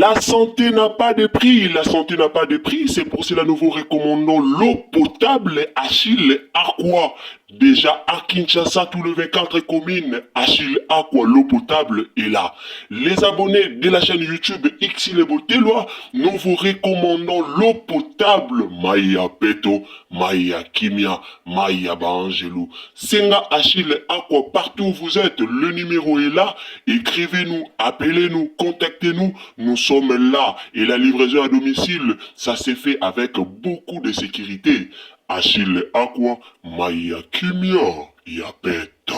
La santé n'a pas de prix, la santé n'a pas de prix, c'est pour cela que nous vous recommandons l'eau potable Achille Aqua. Déjà à Kinshasa, tous les 24 communes, Achille Aqua, l'eau potable est là. Les abonnés de la chaîne YouTube Xile Botelwa, nous vous recommandons l'eau potable Maya Peto, Maya Kimia, Maya Bangelou. Senga Achille Aqua, partout où vous êtes, le numéro est là. Écrivez-nous, appelez-nous, contactez-nous. Nous sommes là. Et la livraison à domicile, ça s'est fait avec beaucoup de sécurité. Achille Aqua, Maya Kimia, Yapeto.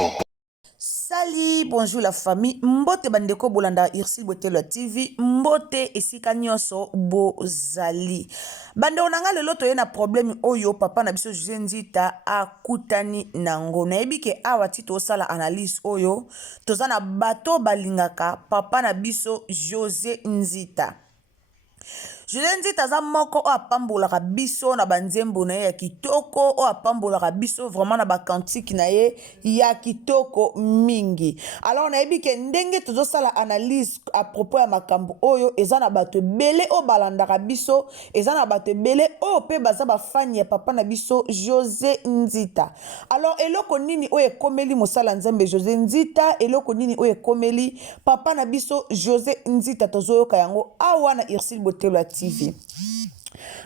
Salut, bonjour la famille. Mbote bandeko bolanda Irsil Botelwa TV. Mbote esika nyonso bozali. Bande onanga lelo toye na problème oyo papa na biso José Nzita akutani nango. Na ebike awa ti tosala analyse oyo. Toza na bato balingaka papa na biso José Nzita. José Nzita za moko o apambolaka biso na banzembo na ye ya kitoko, o apambolaka biso vraiment na bakantiki na ye ya kitoko mingi. Alors na yebi ke ndenge tozosala analyse à propos ya makambo oyo eza na bato ebele o balandaka biso, eza na bato ebele o pe baza bafani ya papa na biso José Nzita. Alors eloko nini o ekomeli mosala nzambe José Nzita, eloko nini o ekomeli papa na biso José Nzita tozoyoka yango awa na Irsil Botelwa TV.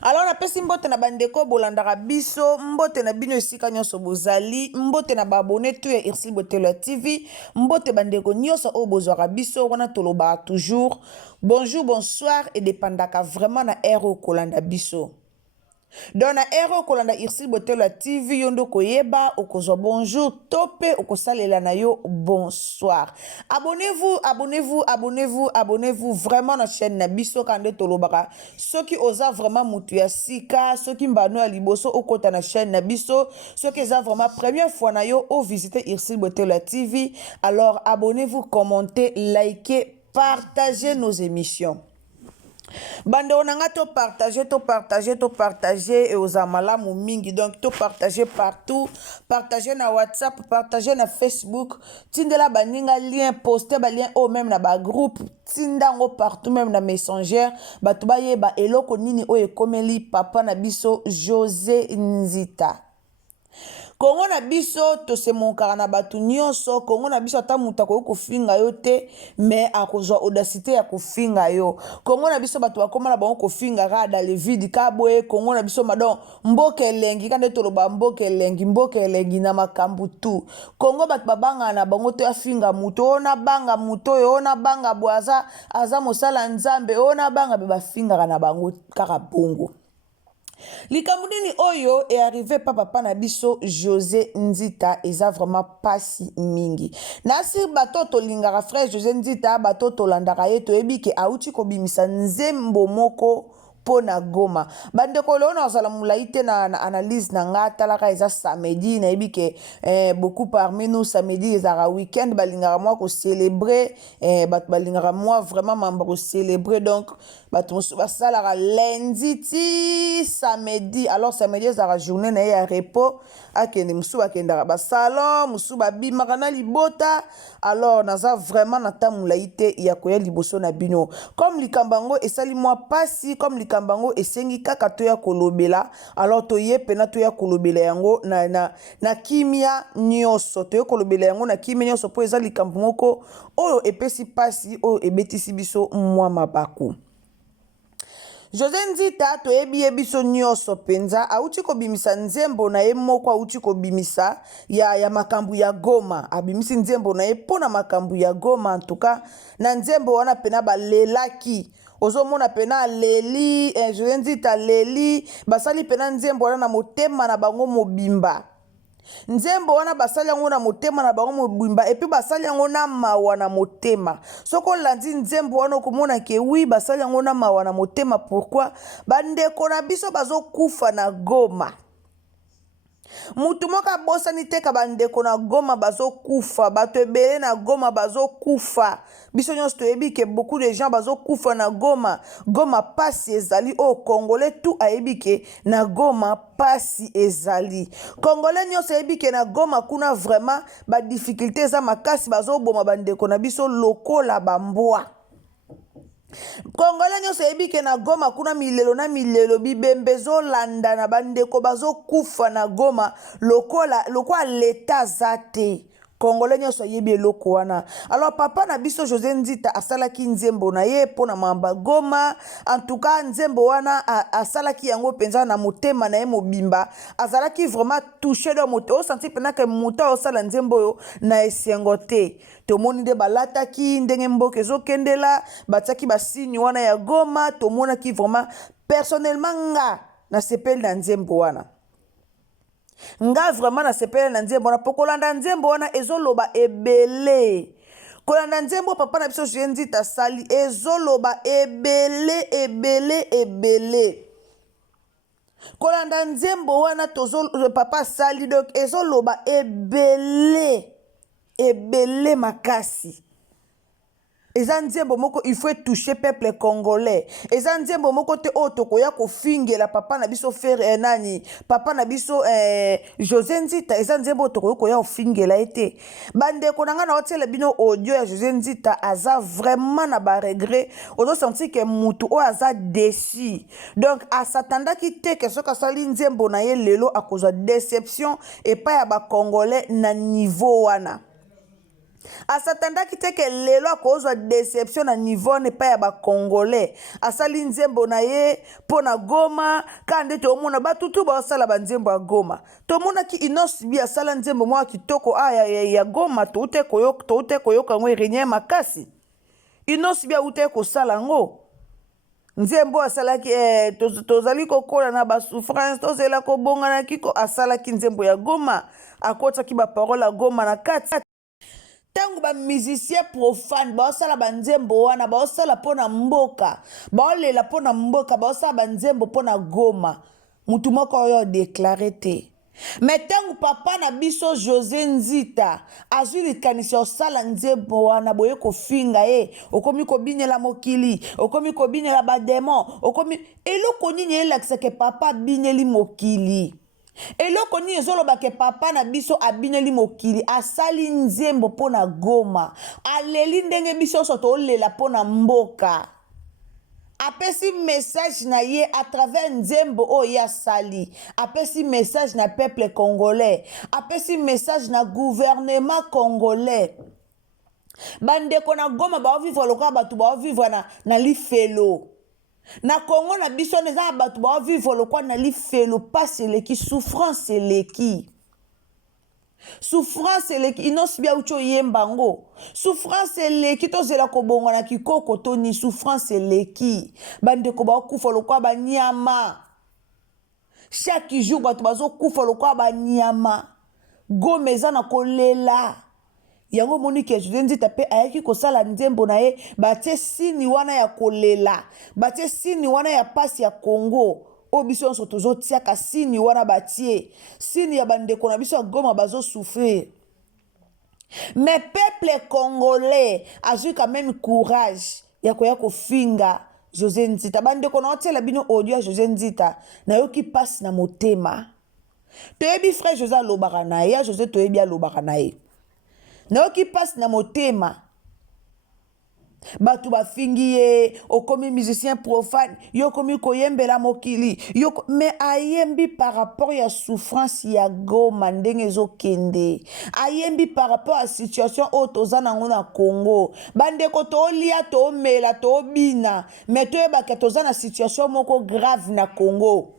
Alors na pesi mbote na bandeko bolandaka biso, mbote na bino esika nyonso bozali, mbote na babone tu ya Irsil Botelwa TV, mbote bandeko nyonso o bozwaka biso wana toloba toujours bonjour, bonsoir et dépendaka vraiment na ero kolanda biso. Dans la ero kolanda Irsil Botelwa TV yondo koyeba okozwa bonjour tope okosalela na yo bonsoir. Abonnez-vous, abonnez-vous, abonnez-vous, abonnez-vous vraiment na chaîne na biso kande tolobaka. Soki oza vraiment mutu ya sika, soki mbano ya liboso okota na chaîne na biso, soki eza vraiment première fois na yo o visiter Irsil Botelwa TV, alors abonnez-vous, commentez, likez, partagez nos émissions. Bande onanga to partager et aux amalamu mingi, donc to partager partout, partager na WhatsApp, partager na Facebook, tindela baninga lien, poster ba lien au même na ba groupe, tindango partout même na Messenger, batuba yeba eloko nini o ekomeli papa na biso José Nzita. Kongo na biso to se monkara na batu nyonso, Kongo na biso ata muta ko kofinga yo te, mais akozwa audacité ya kofinga yo. Kongo na biso batu bakoma na bango kofinga ka dans le vide ka boye. Kongo na biso madon mboke elengi kande toloba mboke elengi na makambu tu. Kongo batu babanga na bango to afinga muto, ona banga muto yo, ona banga boaza aza mosala nzambe, ona banga be bafinga na bango kaka bongo. Likambo nini oyo est arrivé papa na biso José Nzita eza vraiment pasi mingi. Nasi bato tolingaka frère José Nzita bato tolandaka ye toyebi ke auti kobimisa nzembo moko pona Goma. Bandeko leo na zala mulaite na analyse na nga talaka eza samedi na yebi ke beaucoup parmi nous samedi ezara weekend balingaka moi ko célébrer bat balingaka moi vraiment membre ko célébrer donc bat musu basalaka lundi ti samedi. Alors samedi ezara journée na ya repos akende musu bakendaka ba salon musu babimaka na libota. Alors naza vraiment na tamulaite ya koya liboso na bino comme likambango esali moi pasi comme kambango esengi kaka to ya kolobela. Alors to ye pena to ya kolobela yango na kimia nyonso to ya kolobela yango na kimia nyonso po eza likambo moko oyo epesi pasi oyo ebetisi biso mwa mabaku. José Nzita to yebi biso nyonso penza auti kobimisa nzembo na ye moko auti kobimisa ya makambu ya Goma, abimisi nzembo na ye pona makambu ya Goma. En tout cas na nzembo wana pena balelaki ozomona pena leli José Nzita leli basali pena nzembo wana na motema na bango mobimba. Nzembo wana basali yango na motema na bango mobimba epi basali yango na mawa na motema. Soko landi nzembo wana komona ke oui basali yango na mawa na motema. Pourquoi? Bandeko na biso bazokufa na Goma. Mutu moka bosani teka bandeko na Goma bazokufa, bato ebele na Goma bazokufa. Biso nyonso toyebi ke beaucoup de gens bazokufa na Goma. Goma pasi ezali o Congolais tout ayebi ke na Goma pasi ezali. Congolais nyonso ayebi ke na Goma kuna vraiment ba difficulté za makasi bazoboma bandeko na biso lokola bambwa. Congolais nyonso yebi ke na Goma kuna milelo bibembe ezolanda na bandeko bazokufa na Goma lokola leta aza te. Congolais nyonso ayebi eloko wana. Alors papa na biso José Nzita asalaki nzembo na ye mpona mamba Goma. En tout cas nzembo wana asalaki yango penza na motema na ye mobimba. Azalaki vraiment touché do moto. O senti pena ke muta osala nzembo yo na esengo te. Tomoni nde balataki ndenge mboka ezokendela, batiaki basini wana ya Goma, tomonaki vraiment personnellement nga na sepeli na nzembo wana. Nga vraiment na sepeli na nzembo wana, po kolanda nzembo wana ezoloba ebele. Kolanda nzembo papa na biso José Nzita sali ezoloba ebele. Kolanda nzembo wana papa sali donc ezoloba ebele makasi. Eza nzembo moko il faut toucher peuple congolais. Eza nzembo moko te otokoya kofingela papa na biso frère nani papa na biso José Nzita. Eza nzembo otokoya kofingela ete bandeko nanga na otela bino audio ya José Nzita aza vraiment na ba regret. Ozo sentir que mutu o aza déçu. Donc asatandaki te ke soka sali nzembo na ye lelo akozwa déception et pas ya ba congolais na niveau wana. Asatandaki te ke lelo akozwa déception na niveau ne pas ya ba congolais. Asali nzembo na ye pona Goma kande te omona batutu ba osala ba nzembo ya Goma. Tomona ki inosbi asala nzembo mwa kitoko ya Goma toute koyoka ngo renye makasi. Inosbi ute kosala ngo. Nzembo asalaki tozali kokola na ba souffrance tozela ko bonga na kiko asalaki nzembo ya Goma akotaki ba parole ya Goma na kati. Tango ba musicien profane ba osala ba nzembo wana ba osala pona mboka ba olela pona mboka ba osala ba nzembo pona Goma mutu moko oyo déclaré te. Mais tango papa na biso José Nzita azwi likanisi osala nzembo wana boye kofinga ye okomi kobinela mokili okomi kobinela ba démon okomi eloko nini elakisa ke papa bineli mokili. Eloko ni ezoloba ke papa na biso abineli mokili asali nzembo pona Goma aleli ndenge biso soto olela pona mboka apesi message na ye à travers nzembo o ya sali apesi message na peuple congolais apesi message na gouvernement congolais bandeko na Goma ba vivre lokola batu ba vivre na lifelo. Na Congo na biso neza batu ba vivre lokwa na lifelo passe eleki souffrance eleki. Souffrance eleki inosbia ucho yembango. Souffrance eleki tozela kobonga na kikoko toni souffrance eleki. Bandeko ba kufa lokwa ba nyama. Chaque jour batu bazo kufa lokwa ba nyama. Goma eza na kolela. Yango monike José Nzita pe ayaki kosala nzembo na ye batie sini wana ya kolela batie sini wana ya pasi ya Congo o biso nso tozotiaka sini wana batie sini ya bandeko na biso ya Goma bazo souffrir. Mais peuple congolais a eu quand même courage ya koya kofinga José Nzita. Bandeko na otela bino audio ya José Nzita na yoki passe na motema toyebi frère José alobaka na ye José toyebi alobaka na ye na oki passe na motema batu bafingi ye okomi musicien profane yo komi koyembela mokili yo mais ayembi par rapport ya souffrance ya Goma ndenge ezokende ayembi par rapport à situation o toza nango na Congo bandeko tolia tomela tobina mais toyebaka toza na situation moko grave na Congo.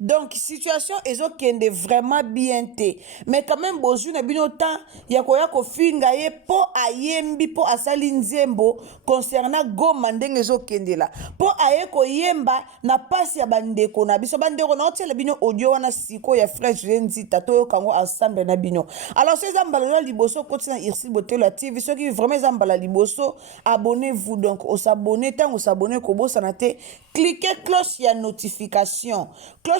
Donc situation ezokende vraiment bien te mais quand même bozu na bino temps ya koya kofinga ye po ayembi po asali nzembo concernant Goma ndenge ezokende la po aye koyemba na pasi ya bandeko na biso bandeko na otela bino audio wana siko ya frère José Nzita to yokango ensemble na bino. Alors ces zambala liboso kotina Irsi Botelo la TV ceux qui vraiment zambala liboso abonnez-vous donc au s'abonner tant au s'abonner ko bosa na te cliquez cloche ya notification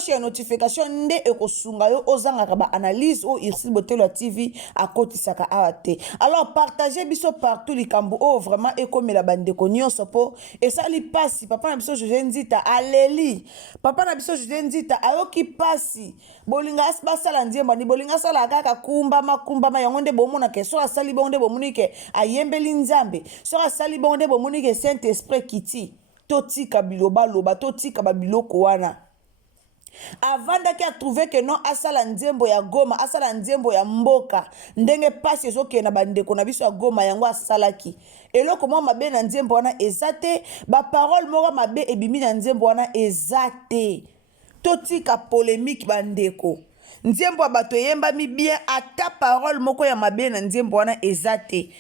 cloche ya notification nde ekosunga yo ozangaka ba analyse o Irsile Botelo TV akotisaka awa te. Alors partagez biso partout likambo o vraiment ekomela bandeko nyonso po esali pasi papa na biso José Nzita aleli papa na biso José Nzita ayoki pasi bolinga basala nzembo ni bolinga sala kaka kumbama yango nde bomona ke so asali bonde bomoni ke ayembeli nzambe so asali bonde bomoni ke Saint Esprit kiti totika biloba loba totika babiloko wana avandaki a trouvé que non asala nzembo ya Goma asala nzembo ya mboka ndenge pasi ezoke na bandeko na biso ya Goma yango asalaki eloko mwa mabe na nzembo wana ezate ba parole moko mabe ebimi na nzembo wana ezate totika polémique bandeko nzembo ya bato yembami bien ata parole moko ya mabe na nzembo wana ezate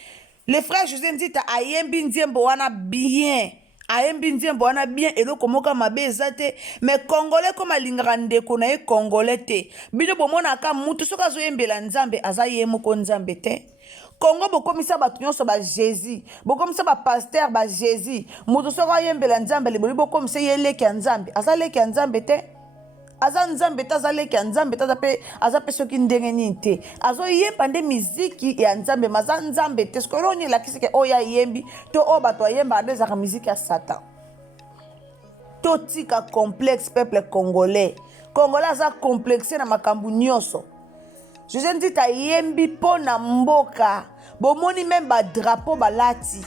le frère José Nzita ayembi nzembo wana bien ayembi nzembo wana bien eloko moka mabe ezate mais congolais comme alingaka ndeko na ye congolais te bino bomonaka mutu soki azoyembela nzambe aza ye moko nzambe te Congo bokomisa bato nyonso ba Jésus bokomisa ba pasteur ba Jésus mutu soki ayembela nzambe liboli bokomisa ye leki ya nzambe aza leki ya nzambe te aza nzambe te aza leki ya nzambe te aza pe soki ndenge nini te azoyemba nde miziki ya nzambe maza nzambe te soki oloni elakisi ke oyo ayembi to oyo bato ayembaka nde ezaka miziki ya satan totika complexe peuple congolais aza complexe na makambo nyonso José Nzita ayembi mpo na mboka bomoni meme badrapo balati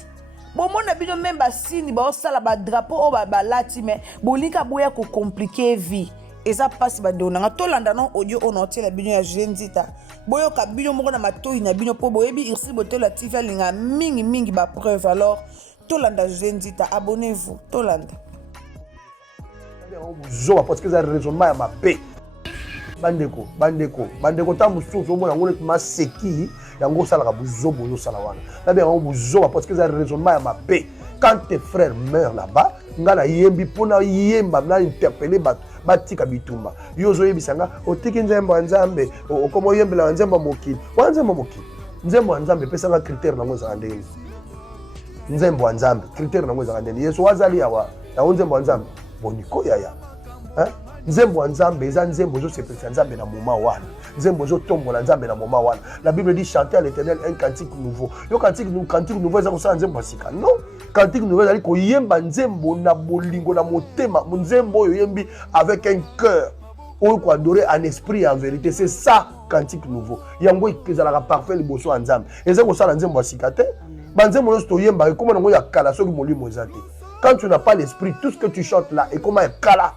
bomona bino meme basini baosala badrapo oyo balati me bolika boya kocomplike vie eza pasi bandeko nanga tolanda no audio oyo naotiela bino ya José Nzita boyoka bino moko na matoi na bino mpo boyebi Irsile Botelo TV alinga mingi bapreuve alors tolanda José Nzita abonnez-vous tolanda zoba parce que ça raisonnement ya mabe bandeko ta mosusu omona yango neti maseki yango osalaka buzobo ozosala wana nabe yango buzoba parce que ça raisonnement ya mabe quand tes frères meurent là-bas nga na yembi mpona yemba na interpeller bato batika bitumba yo ozoyebisa nga otiki nzembo ya nzambe okoma oyembela nzembo ya mokili wana nzembo ya nzambe epesanga critère nango ezaka ndenge nzembo ya nzambe critère nango ezaka ndenge yesu azali awa yango nzembo ya nzambe boniko yaya nzembo ya nzambe eza nzembo ezosepelisa nzambe na moma wana nzembo ezotombola nzambe na moma wana la bible dit chanter à l'éternel un cantique nouveau yo cantique nouveau eza kosala nzembo ya sika non cantique nouveau ezali koyemba nzembo na bolingo na motema nzembo oyo oyembi avec un cœur oyo koadore en esprit et en vérité c'est ça cantique nouveau yango ezalaka parfait liboso ya nzambe eza kosala nzembo ya sika te banzembo nyonso toyemba ekoma nango ya kala soki molimo eza te quand tu n'as pas l'esprit tout ce que tu chantes là ekoma ya kala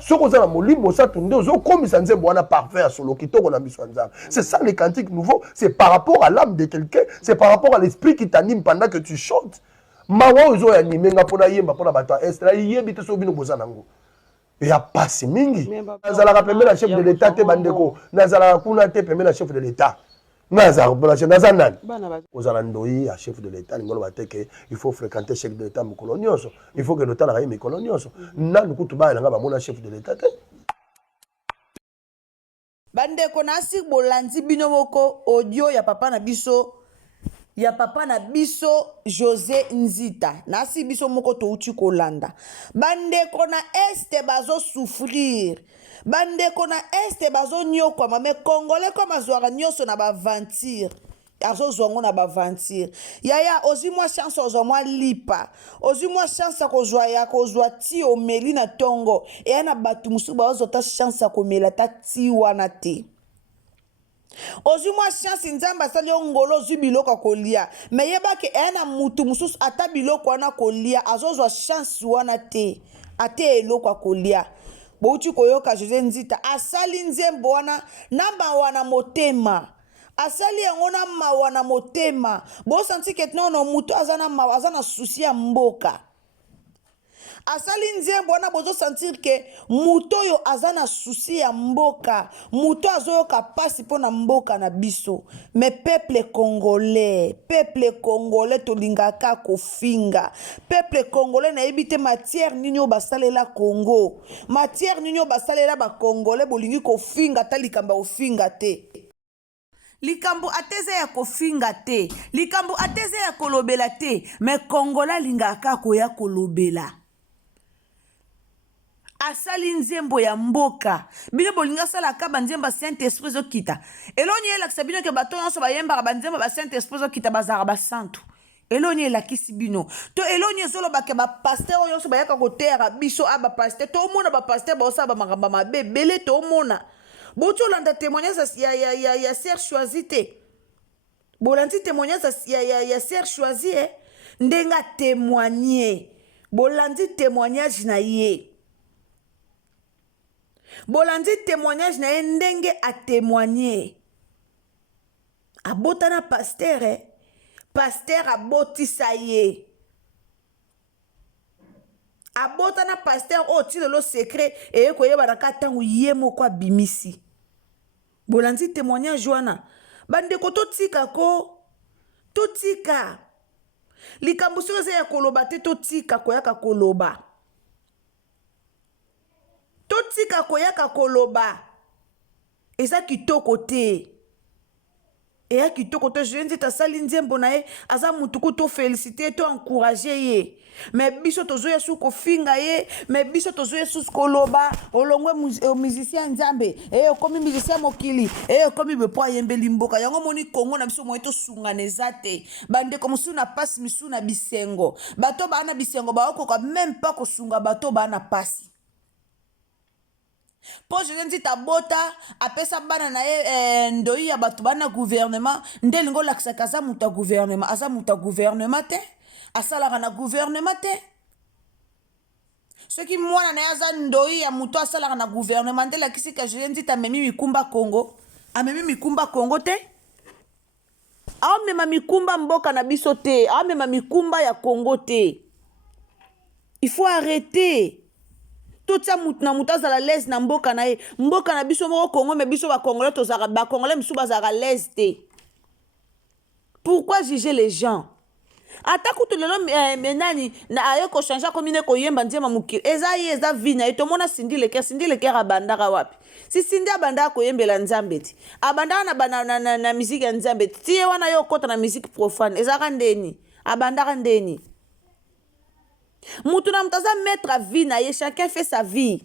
ce qu'on a dans mon livre, ça tourne aux comme ça nous est parfait à solo qui tourne la mission nzambe. C'est ça les cantiques nouveaux, c'est par rapport à l'âme de quelqu'un, c'est par rapport à l'esprit qui t'anime pendant que tu chantes. Mawa ozo animé nga pona yemba pona bato estra yembi te so bino bozana ngo. Il y a pas si mingi. Nazala rappeler la chef de l'état te bandeko, nazala kuna te pemela chef de l'état. Nazanani ozalando à chef de l'état ngolo bateke il faut fréquenter chef de l'état mukolonioso il faut que l'OTAN la yimi kolonioso nanu kutuba nga ba mona chef de l'état te bandeko nasi bolandi bino moko audio ya papa na biso José Nzita nasi biso moko touti kolanda bandeko na este bazo souffrir bandeko na este bazo nyokwa mame congolais comme azwaka nyonso na baventure azozwango na baventure yaya ozwi mwa chance ozwa mwa lipa ozwi mwa chance ya kozwa ti omeli na tongo eya na bato mosusu bazozwa ta chance ya komela ta ti wana te ozwi mwa chance nzambe asali yo ngolo ozwi biloko ya kolia me yebake eya na mutu mosusu ata biloko wana kolia azozwa chance wana te ate eloko ya kolia bouti koyoka José Nzita asali nzembo wana na mawa na motema asali yango na mawa na motema bosanti ke nono mutu aza na mawa aza na susi ya mboka asali nzembo wana bozo sentir ke mutu oyo aza na susi ya mboka mutu azoyoka pasi mpo na mboka na biso me peuple congolais tolingaka kofinga peuple congolais nayebi te matière nini oyo basalela Congo matière nini oyo basalela bacongolais bolingi kofinga ata likambo ofinga te likambo ateze ya kofinga te likambo ateze ya kolobela te me congolais alingaka koya kolobela asali nzembo ya mboka bino bolinga sala ka banzemba Saint Esprit zokita eloni elakisa bino ke bato nyonso bayembaka banzemba ba Saint Esprit zokita bazaka basantu eloni elakisi bino to eloni ezolobake bapaster oyo nyonso bayaka koteyaka biso a bapaster tomona bapaster baosala bamakambo mabe ebele tomona boti olanda témoignage ya Serge Choisi te bolandi témoignage ya Serge Choisi ndenga témoigner bolandi témoignage na ye bolandi témoignage na ye ndenge a témoigner abota na pasteur pasteur abotisa ye abota na pasteur oyo ti lelo secret eye koyebana ka ntango ye moko abimisi bolandi témoignage wana bandeko totika totika likambo soki eza ya koloba te totika koyaka koloba totika koyaka koloba eza kitoko te eya kitoko te je nzete asali nzembo na ye aza mutuku to félicité to encouragé ye me biso tozoya su kofinga ye me biso tozoya su koloba olongwe musicien nzambe okomi musicien mokili okomi bepo ayembeli mboka yango moni kongo na biso moye tosungana eza te bandeko mosusu na pasi misu na bisengo bato baa na bisengo baokoka même pas kosunga bato baa na pasi po je nzita abota apesa bana na ye ndoi ya bato bana gouvernement nde lingo olakisaka aza muta gouvernement aza muta gouvernement te asalaka na gouvernement te soki mwana na ye aza ndoi ya muto asalaka na gouvernement nde lakisika je nzita amemi mikumba Congo amemi mikumba Congo te aomema mikumba mboka na biso te aomema mikumba ya Congo te il faut arrêter totia mutu na mutu azala lese na mboka na ye mboka na biso moko Congo me biso bakongolais tozaka bakongolais misu bazalaka lese te pourquoi juger les gens ata kutu lelo menani na aye kochange akomine koyemba nzema mokili eza ye eza vi na ye tomona Sindi Leker abandaka wapi si Sindi abandaka koyembela nzambe ti abandaka na miziki ya nzambe ti ye wana ye okota na miziki profane ezaka ndeni abandaka ndeni mutu na mutu aza mettre à vie na ye chacun fait sa vie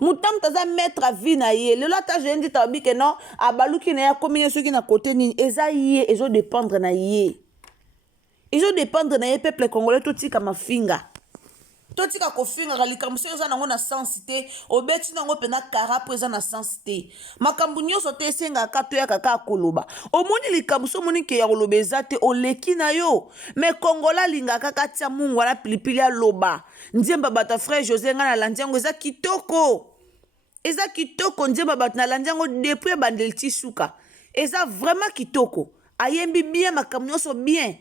mutu na mutu aza mettre à vie na ye lelo ata je ndi tabi ke non abaluki na ye akomi soki na kote nini eza ye ezodépendre na ye ezodépendre na ye peuple congolais totika mafinga totika kofingaka likambo soki eza nango na sens te obeti nango mpena kara mpo eza na sens te makambo nyonso te esengaka toyaka kaka koloba omoni likambo so omoni ke ya koloba eza te oleki na yo me kongola alingaka kaka tia mungu wana pilipili aloba nzemba bato frère José nga nalandi yango eza kitoko nzemba bato nalandi yango depuis ebandeli ti suka eza vraiment kitoko ayembi bien makambo nyonso bien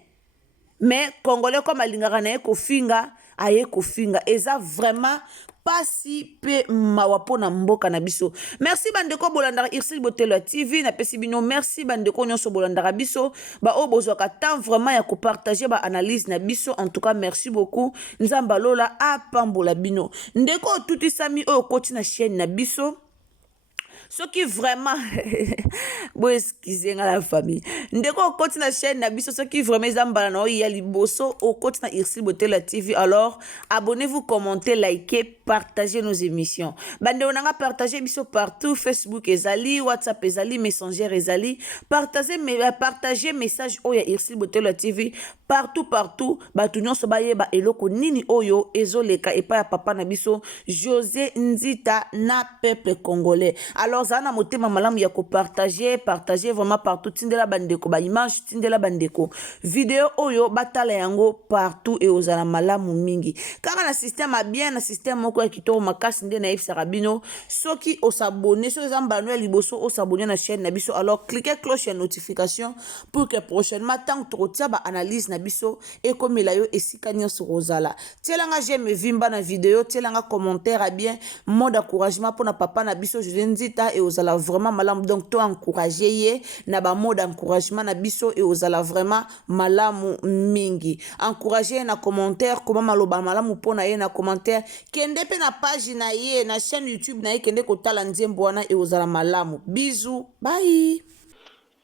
mais congolais comme alingaka na ye kofinga aye kofinga eza vraiment pasi pe mawa pona mboka na biso merci bandeko bolandaka Irsile Botelo TV na pesi bino merci bandeko nyonso bolandaka biso ba o bozwaka temps vraiment ya kopartager ba analyse na biso en tout cas merci beaucoup nzamba lola apambola bino ndeko tutisami oyo koti na chaîne na biso soki vraiment bo excusez nga la famille ndeko okoti na chaîne na biso soki vraiment ezambala na oya liboso okoti na Irsile Botelo TV alors abonnez-vous, commentez, likez, partagez nos émissions bande onanga partager biso partout Facebook ezali WhatsApp ezali Messenger ezali partagez message oya Irsile Botelo TV partout batu nyonso bayeba eloko nini oyo ezoleka epa ya papa na biso José Nzita na peuple congolais alors zana motema malamu ya ko partager vraiment partout tindela bandeko ba image tindela bandeko vidéo oyo batala yango partout et ozala malamu mingi kaka na système a bien na système moko ya kitoko makasi nde na yebisaka bino soki osabonner soki ezambala ya liboso osabonner na chaîne na biso alors cliquez cloche ya notification pour que prochainement tant que tokotia ba analyse na biso ekomela yo esika nyonso kozala tielanga j'aime vimba na vidéo tielanga commentaire a bien mot d'encouragement pour na papa na biso José Nzita et ozala vraiment malamu donc to encourager ye na ba mot d'encouragement na biso et ozala vraiment malamu mingi encourager na commentaire comment maloba malamu pona ye na commentaire kende pe na page na ye na chaîne YouTube na ye kende kotala nzembo wana et ozala malamu bisous bye.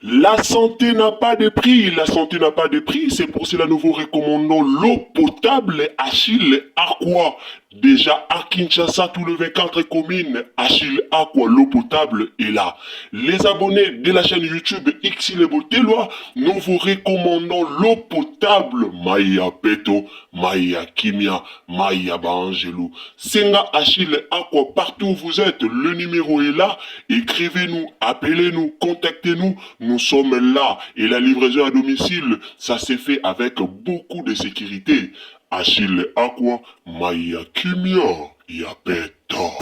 La santé n'a pas de prix, la santé n'a pas de prix, c'est pour cela nous vous recommandons l'eau potable Achille Aqua. Déjà à Kinshasa, tout le 24 communes, Achille Aqua, l'eau potable est là. Les abonnés de la chaîne YouTube Xile Botelwa, nous vous recommandons l'eau potable Maïa Peto, Maïa Kimia, Maïa Bangelou. Senga Achille Aqua, partout où vous êtes, le numéro est là. Écrivez-nous, appelez-nous, contactez-nous. Nous sommes là. Et la livraison à domicile, ça s'est fait avec beaucoup de sécurité. Achille Aqua, Maïa Kimia, Yapeta.